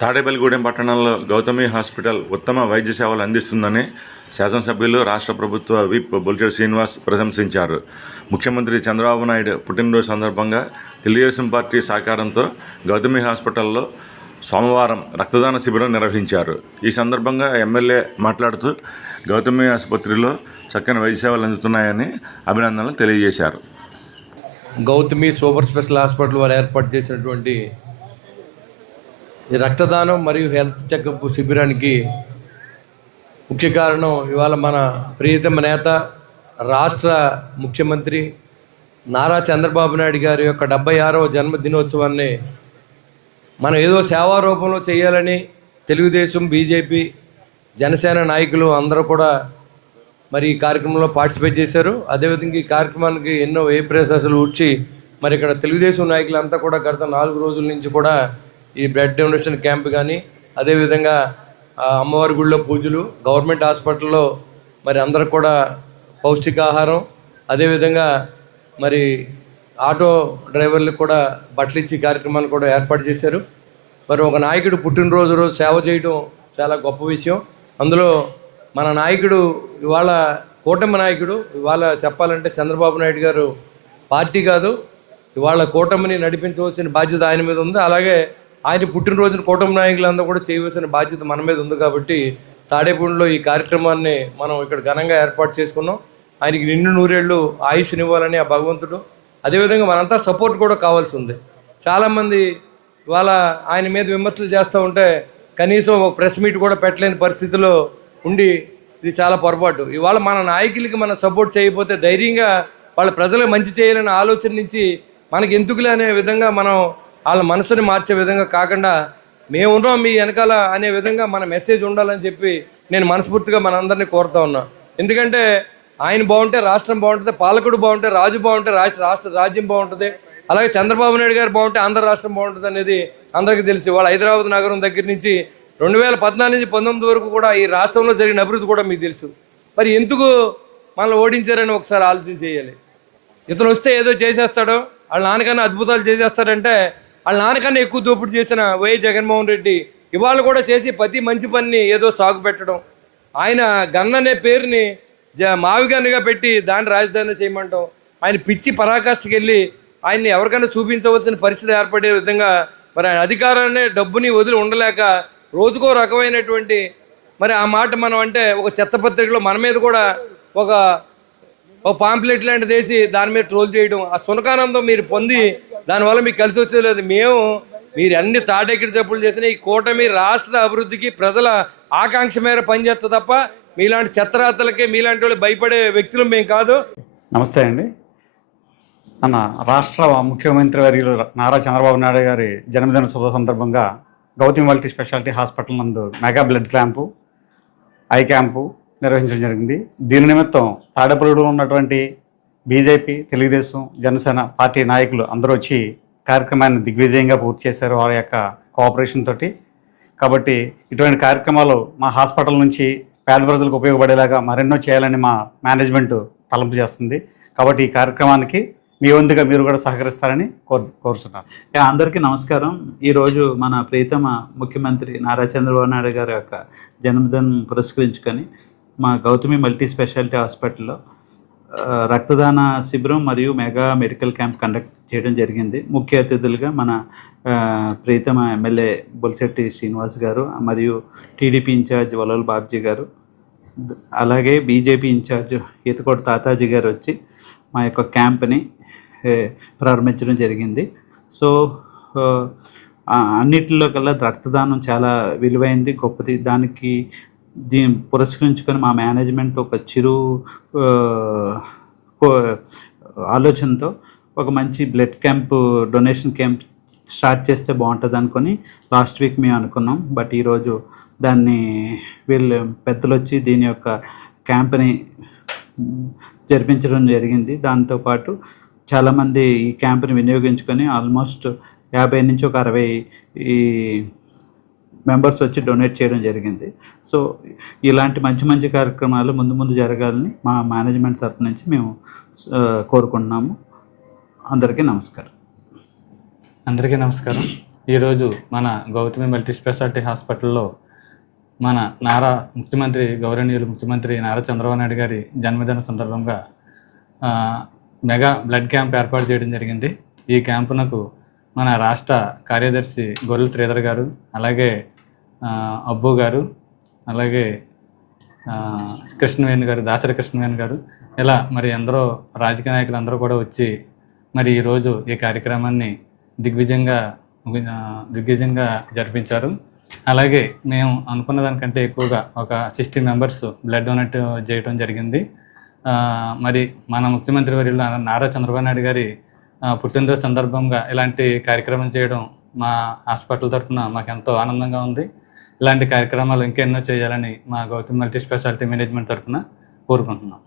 తాడేపల్లిగూడెం పట్టణంలో గౌతమి హాస్పిటల్ ఉత్తమ వైద్య సేవలు అందిస్తుందని శాసనసభ్యులు రాష్ట్ర ప్రభుత్వ విప్ బొలిశెట్టి శ్రీనివాస్ ప్రశంసించారు. ముఖ్యమంత్రి చంద్రబాబు నాయుడు పుట్టినరోజు సందర్భంగా తెలుగుదేశం పార్టీ సహకారంతో గౌతమి హాస్పిటల్లో సోమవారం రక్తదాన శిబిరం నిర్వహించారు. ఈ సందర్భంగా ఎమ్మెల్యే మాట్లాడుతూ గౌతమి ఆసుపత్రిలో చక్కని వైద్య సేవలు అందుతున్నాయని అభినందనలు తెలియజేశారు. గౌతమి సూపర్ స్పెషల్ హాస్పిటల్ వారు ఏర్పాటు చేసినటువంటి ఈ రక్తదానం మరియు హెల్త్ చెకప్ శిబిరానికి ముఖ్య కారణం ఇవాళ మన ప్రియతమ నేత రాష్ట్ర ముఖ్యమంత్రి నారా చంద్రబాబు నాయుడు గారి యొక్క 76వ జన్మదినోత్సవాన్ని మనం ఏదో సేవా రూపంలో చేయాలని తెలుగుదేశం, బీజేపీ, జనసేన నాయకులు అందరూ కూడా మరి ఈ కార్యక్రమంలో పార్టిసిపేట్ చేశారు. అదేవిధంగా ఈ కార్యక్రమానికి ఎన్నో వ్యయప్రయాసాలు ఊడ్చి మరి ఇక్కడ తెలుగుదేశం నాయకులంతా కూడా గత 4 రోజుల నుంచి కూడా ఈ బ్లడ్ డొనేషన్ క్యాంప్ కానీ, అదేవిధంగా అమ్మవారి గుడిలో పూజలు, గవర్నమెంట్ హాస్పిటల్లో మరి అందరూ కూడా పౌష్టికాహారం, అదేవిధంగా మరి ఆటో డ్రైవర్లకు కూడా బట్టలు ఇచ్చి కార్యక్రమాన్ని కూడా ఏర్పాటు చేశారు. మరి ఒక నాయకుడు పుట్టినరోజు సేవ చేయడం చాలా గొప్ప విషయం. అందులో మన నాయకుడు ఇవాళ కూటమి నాయకుడు, ఇవాళ చెప్పాలంటే చంద్రబాబు నాయుడు గారు పార్టీ కాదు, ఇవాళ కూటమిని నడిపించవలసిన బాధ్యత ఆయన మీద ఉంది. అలాగే ఆయన పుట్టినరోజున కూటమి నాయకులందరూ కూడా చేయవలసిన బాధ్యత మన మీద ఉంది. కాబట్టి తాడేపూడిలో ఈ కార్యక్రమాన్ని మనం ఇక్కడ ఘనంగా ఏర్పాటు చేసుకున్నాం. ఆయనకి నిండు నూరేళ్ళు ఆయుష్నివ్వాలని ఆ భగవంతుడు, అదేవిధంగా మనంతా సపోర్ట్ కూడా కావాల్సి ఉంది. చాలామంది ఇవాళ ఆయన మీద విమర్శలు చేస్తూ ఉంటే కనీసం ఒక ప్రెస్ మీట్ కూడా పెట్టలేని పరిస్థితిలో ఉండి ఇది చాలా పొరపాటు. ఇవాళ మన నాయకులకి మనం సపోర్ట్ చేయకపోతే ధైర్యంగా వాళ్ళ ప్రజలకు మంచి చేయాలనే ఆలోచన నుంచి మనకి ఎందుకులే అనే విధంగా మనం వాళ్ళ మనసుని మార్చే విధంగా కాకుండా మేము ఉన్నాం మీ వెనకాల అనే విధంగా మన మెసేజ్ ఉండాలని చెప్పి నేను మనస్ఫూర్తిగా మనందరినీ కోరుతా ఉన్నా. ఎందుకంటే ఆయన బాగుంటే రాష్ట్రం బాగుంటుంది, పాలకుడు బాగుంటే రాజు బాగుంటే రాజ్యం బాగుంటుంది, అలాగే చంద్రబాబు నాయుడు గారు బాగుంటే ఆంధ్ర రాష్ట్రం బాగుంటుంది అనేది అందరికీ తెలిసి వాళ్ళ హైదరాబాద్ నగరం దగ్గర నుంచి 2014 నుంచి 19 వరకు కూడా ఈ రాష్ట్రంలో జరిగిన అభివృద్ధి కూడా మీకు తెలుసు. మరి ఎందుకు మనల్ని ఓడించారని ఒకసారి ఆలోచన చేయాలి. ఇతను వస్తే ఏదో చేసేస్తాడో, వాళ్ళ నాన్నకన్నా అద్భుతాలు చేసేస్తాడంటే వాళ్ళ నాన్నకన్నా ఎక్కువ దోపిడీ చేసిన వైఎస్ జగన్మోహన్ రెడ్డి ఇవాళ కూడా చేసి ప్రతి మంచి పనిని ఏదో సాగు పెట్టడం, ఆయన గన్ అనే పేరుని మావిగన్నుగా పెట్టి దాన్ని రాజధాని చేయమంటాం, ఆయన పిచ్చి పరాకాష్ఠకి వెళ్ళి ఆయన్ని ఎవరికైనా చూపించవలసిన పరిస్థితి ఏర్పడే విధంగా మరి ఆయన అధికారాన్ని డబ్బుని వదిలి ఉండలేక రోజుకో రకమైనటువంటి మరి ఆ మాట మనం అంటే ఒక చెత్తపత్రికలో మన మీద కూడా ఒక పాంప్లెట్ లాంటిది వేసి దాని మీద ట్రోల్ చేయడం, ఆ సునకానందం మీరు పొంది దానివల్ల మీకు కలిసి వచ్చేది లేదు. మీరు అన్ని తాటెక్కిడి చెప్పులు చేసిన ఈ కూటమి రాష్ట్ర అభివృద్ధికి ప్రజల ఆకాంక్ష మేర పనిచేస్తుంది తప్ప మీలాంటి చెత్తరాతలకి మీలాంటి వాళ్ళు భయపడే వ్యక్తులు మేము కాదు. నమస్తే అండి. మన రాష్ట్ర ముఖ్యమంత్రి వర్యులు నారా చంద్రబాబు నాయుడు గారి జన్మదిన శుభ సందర్భంగా గౌతమి మల్టీ స్పెషాలిటీ హాస్పిటల్ నందు mega blood camp, I camp నిర్వహించడం జరిగింది. దీని నిమిత్తం తాడేపల్లిలో ఉన్నటువంటి బీజేపీ, తెలుగుదేశం, జనసేన పార్టీ నాయకులు అందరూ వచ్చి కార్యక్రమాన్ని దిగ్విజయంగా పూర్తి చేశారు వారి యొక్క కోఆపరేషన్ తోటి. కాబట్టి ఇటువంటి కార్యక్రమాలు మా హాస్పిటల్ నుంచి పేద ప్రజలకు ఉపయోగపడేలాగా మరెన్నో చేయాలని మా మేనేజ్మెంట్ తలంపు చేస్తుంది. కాబట్టి ఈ కార్యక్రమానికి మీ వంతుగా మీరు కూడా సహకరిస్తారని కోరుతున్నాను. అందరికీ నమస్కారం. ఈరోజు మన ప్రియతమ ముఖ్యమంత్రి నారా చంద్రబాబు నాయుడు గారి యొక్క జన్మదినం పురస్కరించుకొని మా గౌతమి మల్టీ స్పెషాలిటీ హాస్పిటల్లో రక్తదాన శిబిరం మరియు మెగా మెడికల్ క్యాంప్ కండక్ట్ చేయడం జరిగింది. ముఖ్య అతిథులుగా మన ప్రియతమ ఎమ్మెల్యే బొలిశెట్టి శ్రీనివాస్ గారు మరియు టీడీపీ ఇన్ఛార్జ్ వలవల్ బాబ్జీ గారు, అలాగే బీజేపీ ఇన్ఛార్జ్ ఈతకోట తాతాజీ గారు వచ్చి మా యొక్క క్యాంప్ని ప్రారంభించడం జరిగింది. సో అన్నిటిలో కల్లా రక్తదానం చాలా విలువైంది, గొప్పది. దీన్ని పురస్కరించుకొని మా మేనేజ్మెంట్ ఒక చిరు ఆలోచనతో ఒక మంచి blood camp, donation camp start చేస్తే బాగుంటుంది అనుకొని లాస్ట్ వీక్ మేము అనుకున్నాం. బట్ ఈరోజు దాన్ని వీళ్ళు పెద్దలు వచ్చి దీని యొక్క క్యాంప్ని జరిపించడం జరిగింది. దాంతోపాటు చాలామంది ఈ క్యాంప్ని వినియోగించుకొని ఆల్మోస్ట్ 50 నుంచి ఒక 60 ఈ మెంబర్స్ వచ్చి డొనేట్ చేయడం జరిగింది. సో ఇలాంటి మంచి మంచి కార్యక్రమాలు ముందు జరగాలని మా మేనేజ్మెంట్ తరఫు నుంచి మేము కోరుకుంటున్నాము. అందరికీ నమస్కారం. అందరికీ నమస్కారం. ఈరోజు మన గౌతమి మల్టీ స్పెషాలిటీ హాస్పిటల్లో మన గౌరవనీయులు ముఖ్యమంత్రి నారా చంద్రబాబు నాయుడు గారి జన్మదిన సందర్భంగా మెగా బ్లడ్ క్యాంప్ ఏర్పాటు చేయడం జరిగింది. ఈ క్యాంపునకు మన రాష్ట్ర కార్యదర్శి గొర్రెల శ్రీధర్ గారు, అలాగే అబ్బు గారు, అలాగే కృష్ణవేణి గారు, దాసరి కృష్ణవేణి గారు, ఇలా మరి ఎందరో రాజకీయ నాయకులు అందరూ కూడా వచ్చి మరి ఈరోజు ఈ కార్యక్రమాన్ని దిగ్విజయంగా జరిపించారు. అలాగే మేము అనుకున్న దానికంటే ఎక్కువగా ఒక 60 మెంబర్స్ బ్లడ్ డొనేట్ చేయడం జరిగింది. మరి మన ముఖ్యమంత్రి వర్యులు నారా చంద్రబాబు నాయుడు గారి పుట్టినరోజు సందర్భంగా ఇలాంటి కార్యక్రమం చేయడం మా హాస్పిటల్ తరఫున మాకు ఎంతో ఆనందంగా ఉంది. ఇలాంటి కార్యక్రమాలు ఇంకెన్నో చేయాలని మా గౌతమి మల్టీ స్పెషాలిటీ మేనేజ్మెంట్ తరఫున కోరుకుంటున్నాం.